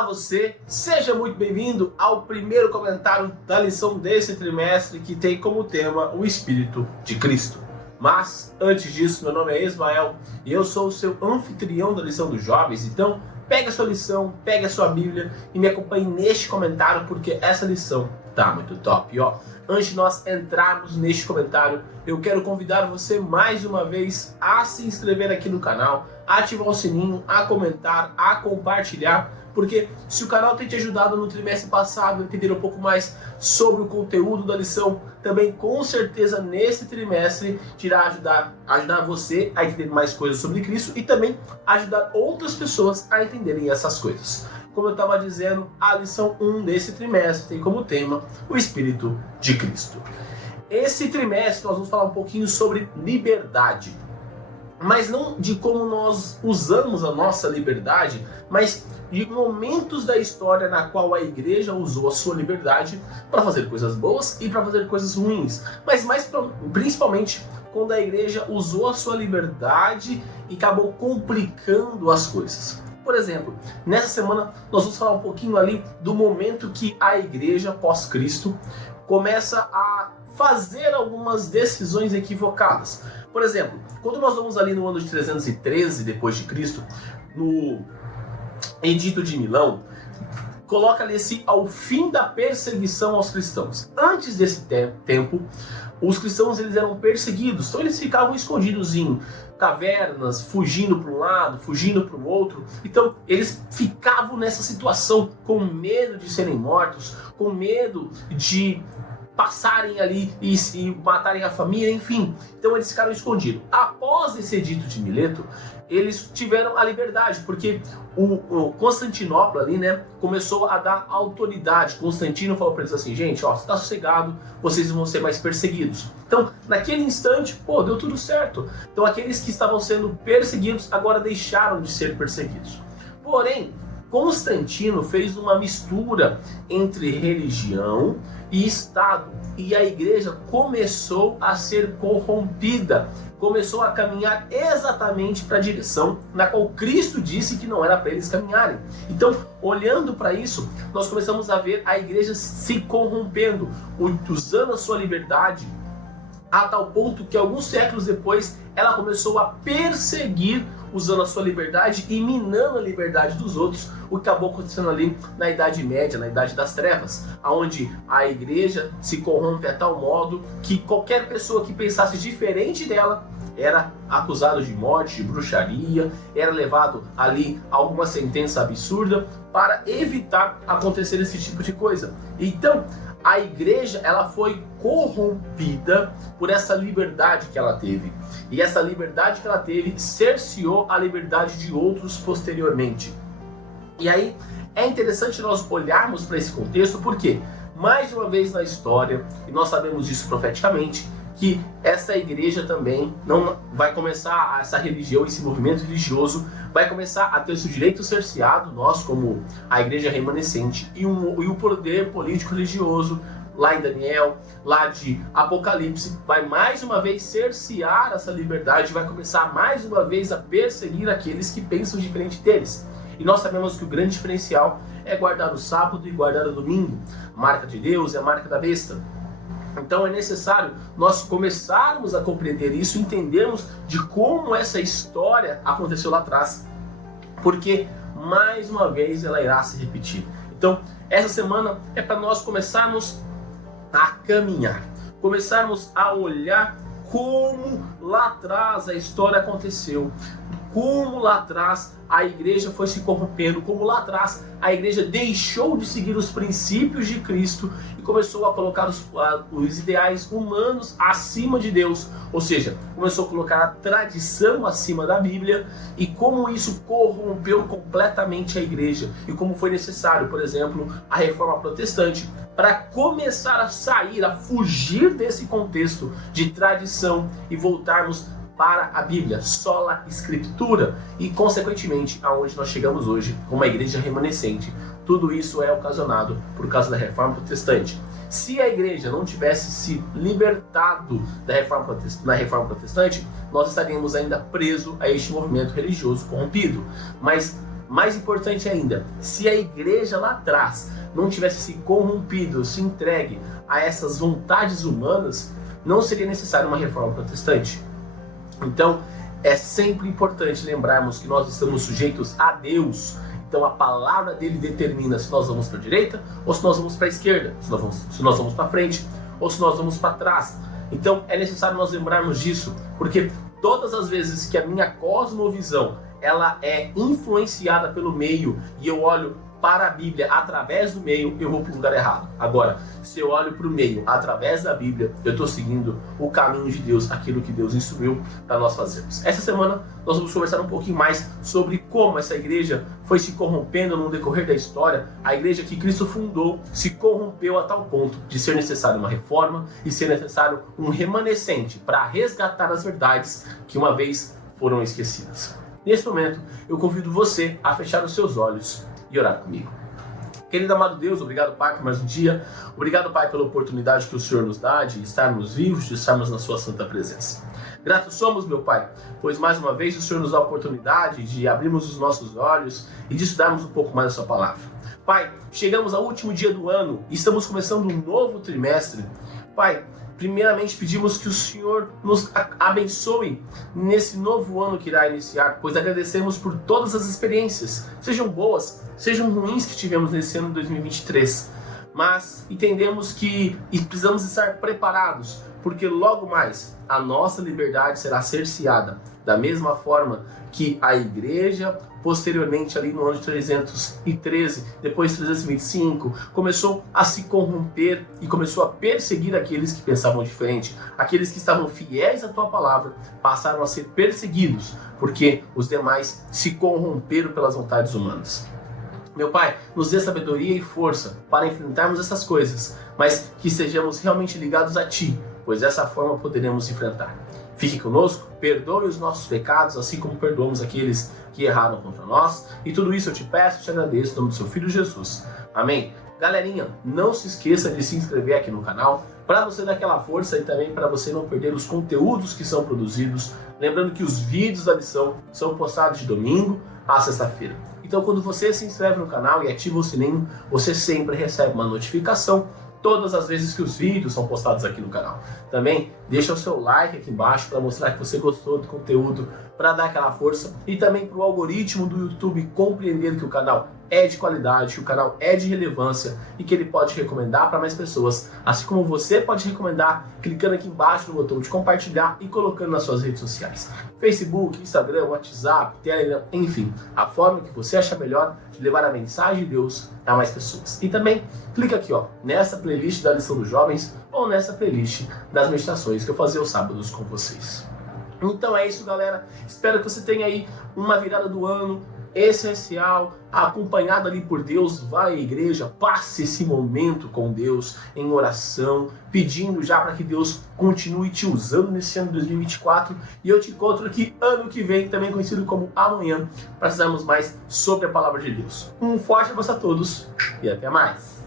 Olá você, seja muito bem-vindo ao primeiro comentário da lição desse trimestre que tem como tema o Espírito de Cristo. Mas, antes disso, meu nome é Ismael e eu sou o seu anfitrião da lição dos jovens, então pegue a sua lição, pegue a sua Bíblia e me acompanhe neste comentário porque essa lição tá muito top. E antes de nós entrarmos neste comentário, eu quero convidar você mais uma vez a se inscrever aqui no canal, a ativar o sininho, a comentar, a compartilhar, porque se o canal tem te ajudado no trimestre passado a entender um pouco mais sobre o conteúdo da lição, também com certeza nesse trimestre irá ajudar você a entender mais coisas sobre Cristo e também ajudar outras pessoas a entenderem essas coisas. Como eu estava dizendo, a lição 1 desse trimestre tem como tema o Espírito de Cristo. Esse trimestre nós vamos falar um pouquinho sobre liberdade, mas não de como nós usamos a nossa liberdade, mas de momentos da história na qual a igreja usou a sua liberdade para fazer coisas boas e para fazer coisas ruins, mas principalmente quando a igreja usou a sua liberdade e acabou complicando as coisas. Por exemplo, nessa semana nós vamos falar um pouquinho ali do momento que a igreja pós-Cristo começa a fazer algumas decisões equivocadas. Por exemplo, quando nós vamos ali no ano de 313 depois de Cristo, no Edito de Milão, coloca ali ao fim da perseguição aos cristãos. Antes desse tempo, os cristãos eles eram perseguidos, então eles ficavam escondidos em cavernas, fugindo para um lado, fugindo para o outro. Então eles ficavam nessa situação com medo de serem mortos, com medo de passarem ali e matarem a família, enfim. Então eles ficaram escondidos. Após esse edito de Mileto, eles tiveram a liberdade, porque o Constantinopla ali, né, começou a dar autoridade. Constantino falou para eles assim, gente, você está sossegado, vocês vão ser mais perseguidos. Então, naquele instante, deu tudo certo. Então aqueles que estavam sendo perseguidos agora deixaram de ser perseguidos. Porém, Constantino fez uma mistura entre religião e Estado, e a igreja começou a ser corrompida, começou a caminhar exatamente para a direção na qual Cristo disse que não era para eles caminharem. Então, olhando para isso, nós começamos a ver a igreja se corrompendo, usando a sua liberdade, a tal ponto que alguns séculos depois ela começou a perseguir usando a sua liberdade e minando a liberdade dos outros, o que acabou acontecendo ali na Idade Média, na Idade das Trevas, onde a igreja se corrompe a tal modo que qualquer pessoa que pensasse diferente dela era acusado de morte, de bruxaria, era levado ali a alguma sentença absurda para evitar acontecer esse tipo de coisa. Então, a igreja ela foi corrompida por essa liberdade que ela teve. E essa liberdade que ela teve cerceou a liberdade de outros posteriormente. E aí é interessante nós olharmos para esse contexto, porque mais uma vez na história, e nós sabemos disso profeticamente, que essa igreja também não vai começar, essa religião, esse movimento religioso vai começar a ter o seu direito cerceado, nós como a igreja remanescente, e o poder político religioso, lá em Daniel, lá de Apocalipse, vai mais uma vez cercear essa liberdade, vai começar mais uma vez a perseguir aqueles que pensam diferente deles. E nós sabemos que o grande diferencial é guardar o sábado e guardar o domingo. A marca de Deus é a marca da besta. Então é necessário nós começarmos a compreender isso, entendermos de como essa história aconteceu lá atrás, porque mais uma vez ela irá se repetir. Então essa semana é para nós começarmos a caminhar, começarmos a olhar como lá atrás a história aconteceu, como lá atrás a igreja foi se corrompendo, como lá atrás a igreja deixou de seguir os princípios de Cristo e começou a colocar os ideais humanos acima de Deus, ou seja, começou a colocar a tradição acima da Bíblia, e como isso corrompeu completamente a igreja, e como foi necessário, por exemplo, a reforma protestante, para começar a sair, a fugir desse contexto de tradição e voltarmos para a Bíblia, sola Escritura, e consequentemente aonde nós chegamos hoje, como uma igreja remanescente. Tudo isso é ocasionado por causa da reforma protestante. Se a igreja não tivesse se libertado da reforma protestante, nós estaríamos ainda presos a este movimento religioso corrompido. Mas mais importante ainda, se a igreja lá atrás não tivesse se corrompido, se entregue a essas vontades humanas, não seria necessária uma reforma protestante. Então, é sempre importante lembrarmos que nós estamos sujeitos a Deus. Então a palavra dele determina se nós vamos para a direita ou se nós vamos para a esquerda, se nós vamos para frente ou se nós vamos para trás. Então é necessário nós lembrarmos disso, porque todas as vezes que a minha cosmovisão ela é influenciada pelo meio e eu olho para a Bíblia através do meio, eu vou para o lugar errado. Agora, se eu olho para o meio através da Bíblia, eu estou seguindo o caminho de Deus, aquilo que Deus instruiu para nós fazermos. Essa semana nós vamos conversar um pouquinho mais sobre como essa igreja foi se corrompendo no decorrer da história. A igreja que Cristo fundou se corrompeu a tal ponto de ser necessário uma reforma e ser necessário um remanescente para resgatar as verdades que uma vez foram esquecidas. Nesse momento, eu convido você a fechar os seus olhos e orar comigo. Querido amado Deus, obrigado, Pai, por mais um dia. Obrigado, Pai, pela oportunidade que o Senhor nos dá de estarmos vivos, de estarmos na sua santa presença. Gratos somos, meu Pai, pois mais uma vez o Senhor nos dá a oportunidade de abrirmos os nossos olhos e de estudarmos um pouco mais a sua palavra. Pai, chegamos ao último dia do ano e estamos começando um novo trimestre. Pai, primeiramente pedimos que o Senhor nos abençoe nesse novo ano que irá iniciar, pois agradecemos por todas as experiências, sejam boas, sejam ruins que tivemos nesse ano de 2023. Mas entendemos que precisamos estar preparados, porque logo mais a nossa liberdade será cerceada, da mesma forma que a igreja, posteriormente ali no ano de 313, depois 325, começou a se corromper e começou a perseguir aqueles que pensavam diferente. Aqueles que estavam fiéis à tua palavra passaram a ser perseguidos, porque os demais se corromperam pelas vontades humanas. Meu Pai, nos dê sabedoria e força para enfrentarmos essas coisas, mas que sejamos realmente ligados a Ti, pois dessa forma poderemos enfrentar. Fique conosco, perdoe os nossos pecados, assim como perdoamos aqueles que erraram contra nós. E tudo isso eu te peço e te agradeço em nome do seu Filho Jesus. Amém. Galerinha, não se esqueça de se inscrever aqui no canal, para você dar aquela força e também para você não perder os conteúdos que são produzidos. Lembrando que os vídeos da lição são postados de domingo a sexta-feira. Então quando você se inscreve no canal e ativa o sininho, você sempre recebe uma notificação todas as vezes que os vídeos são postados aqui no canal. Também deixa o seu like aqui embaixo para mostrar que você gostou do conteúdo, para dar aquela força e também para o algoritmo do YouTube compreender que o canal é de qualidade, que o canal é de relevância e que ele pode recomendar para mais pessoas, assim como você pode recomendar clicando aqui embaixo no botão de compartilhar e colocando nas suas redes sociais. Facebook, Instagram, WhatsApp, Telegram, enfim, a forma que você achar melhor de levar a mensagem de Deus a mais pessoas. E também clica aqui nessa playlist da lição dos jovens ou nessa playlist das meditações que eu fazia aos sábados com vocês. Então é isso, galera. Espero que você tenha aí uma virada do ano essencial, acompanhado ali por Deus. Vai à igreja, passe esse momento com Deus em oração, pedindo já para que Deus continue te usando nesse ano de 2024. E eu te encontro aqui ano que vem, também conhecido como amanhã, para falarmos mais sobre a palavra de Deus. Um forte abraço a todos e até mais.